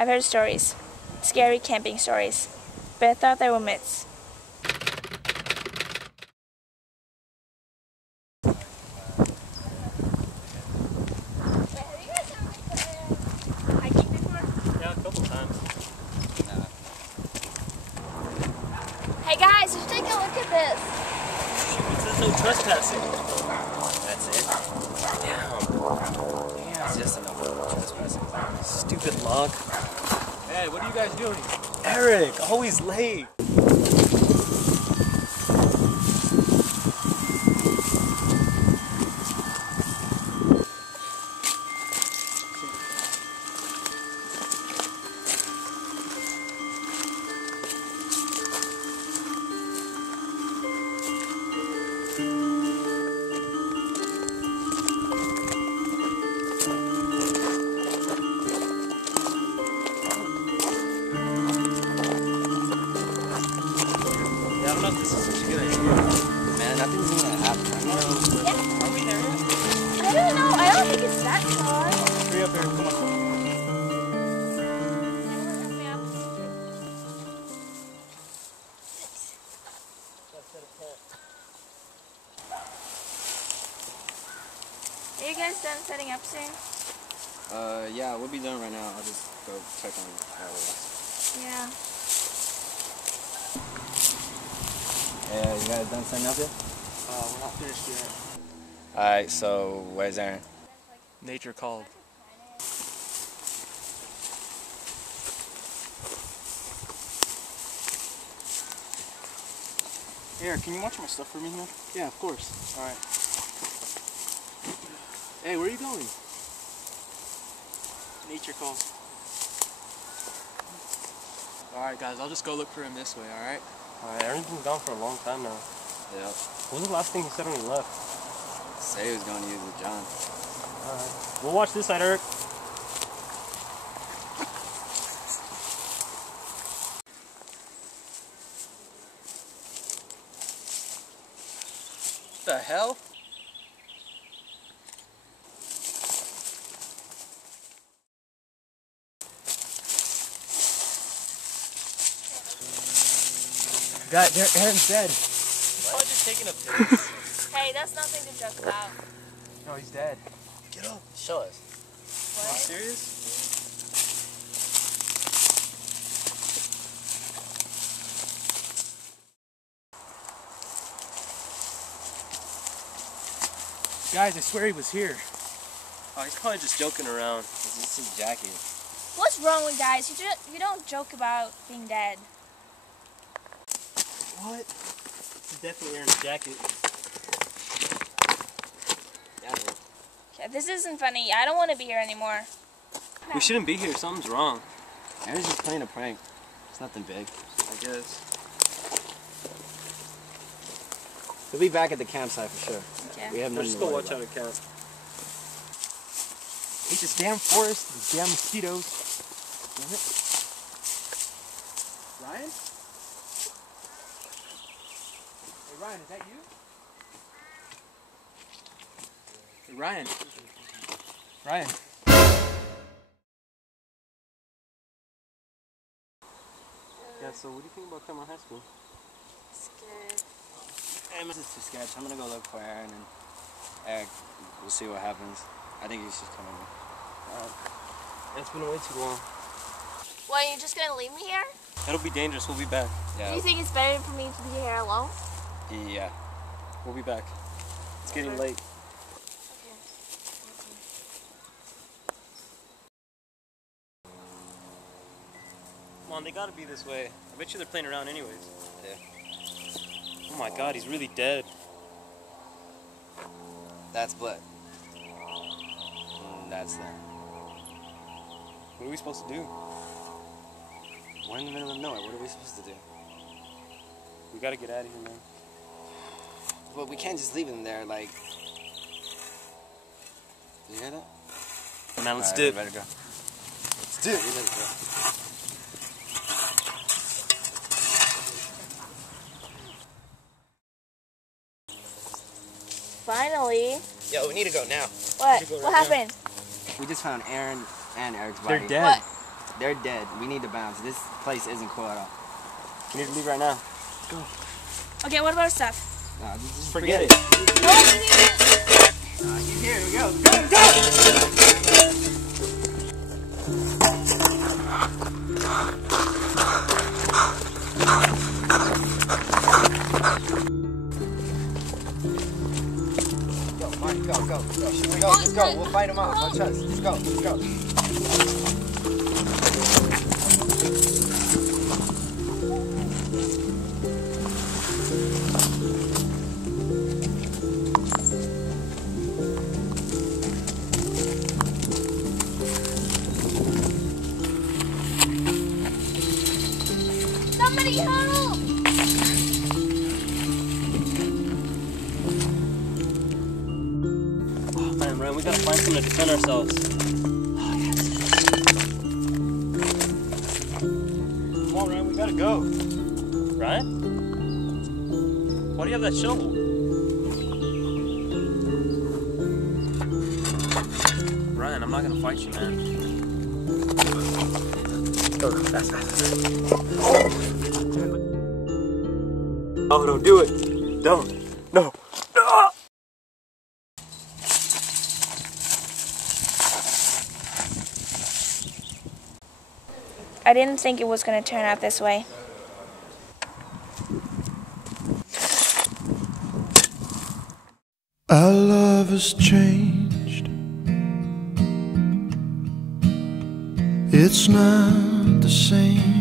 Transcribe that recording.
I've heard stories, scary camping stories, but I thought they were myths. Yeah, a couple times. Hey guys, let's take a look at this. It says no trespassing. That's it? Damn. It's just enough for trespassing. Stupid lock. Hey, what are you guys doing? Eric, always late. I don't know if this is such a good idea. Man, nothing's gonna happen. Are we there yet? I don't know, I don't think it's that far. Hurry up, Eric, come on. Are you guys done setting up soon? Yeah, we'll be done right now. I'll just go check on all of us. Yeah. Yeah, you guys done setting up yet? We're not finished yet. Alright, so where's Aaron? Nature called. Eric, can you watch my stuff for me here? Yeah, of course. Alright. Hey, where are you going? Nature calls. Alright guys, I'll just go look for him this way, alright? Alright, Aaron's been gone for a long time now. Yep. What was the last thing he said when he left? Say he was going to use with John. Alright. We'll watch this side, Eric. What the hell? God, Aaron's dead. Why are you taking a piss? Hey, that's nothing to joke about. No, he's dead. Get up. Show us. What? Serious? Guys, I swear he was here. Oh, he's probably just joking around. It's just his jacket. What's wrong with guys? You don't joke about being dead. What? It's definitely Aaron's jacket. Yeah. Okay, this isn't funny. I don't want to be here anymore. We shouldn't be here. Something's wrong. Aaron's just playing a prank. It's nothing big. I guess. He'll be back at the campsite for sure. Okay. We have We'll nothing just to go worry watch about. out a camp. Hate this damn forest, these damn mosquitoes. Damn it. Ryan? Hey Ryan, is that you? Hey, Ryan. Ryan. Yeah, so what do you think about Claremont High School? Scared. Hey, this is too sketch. I'm gonna go look for Aaron and Eric. We'll see what happens. I think you should come over. It's been way too long. What, you're just gonna leave me here? That'll be dangerous. We'll be back. Do Yeah. you think it's better for me to be here alone? Yeah. We'll be back. It's getting Okay. late. Come on, they gotta be this way. I bet you they're playing around anyways. Yeah. Oh my god, he's really dead. That's blood. That's them. What are we supposed to do? We're in the middle of nowhere. What are we supposed to do? We gotta get out of here, man. But we can't just leave them there, like... Did you hear that? Man, let's Alright, dip. we better go. Let's dip. We better go. Finally. Yo, we need to go now. What? go What right happened? We just found Aaron and Eric's body. They're dead. What? They're dead. We need to bounce. This place isn't cool at all. We need to leave right now. Go. Okay, what about stuff? Nah, just Forget it. No, we need it. Here we go. Go, go! Go, Marty, go. Let's go. We'll fight him off. Watch us. Let's go. Somebody help! Oh man, Ryan, we gotta find something to defend ourselves. Oh, yes. Come on, Ryan, we gotta go. Ryan? Why do you have that shovel? Ryan, I'm not gonna fight you, man. Go, fast. Oh, don't do it. Don't. No. Ah! I didn't think it was going to turn out this way. Our love has changed. It's not the same.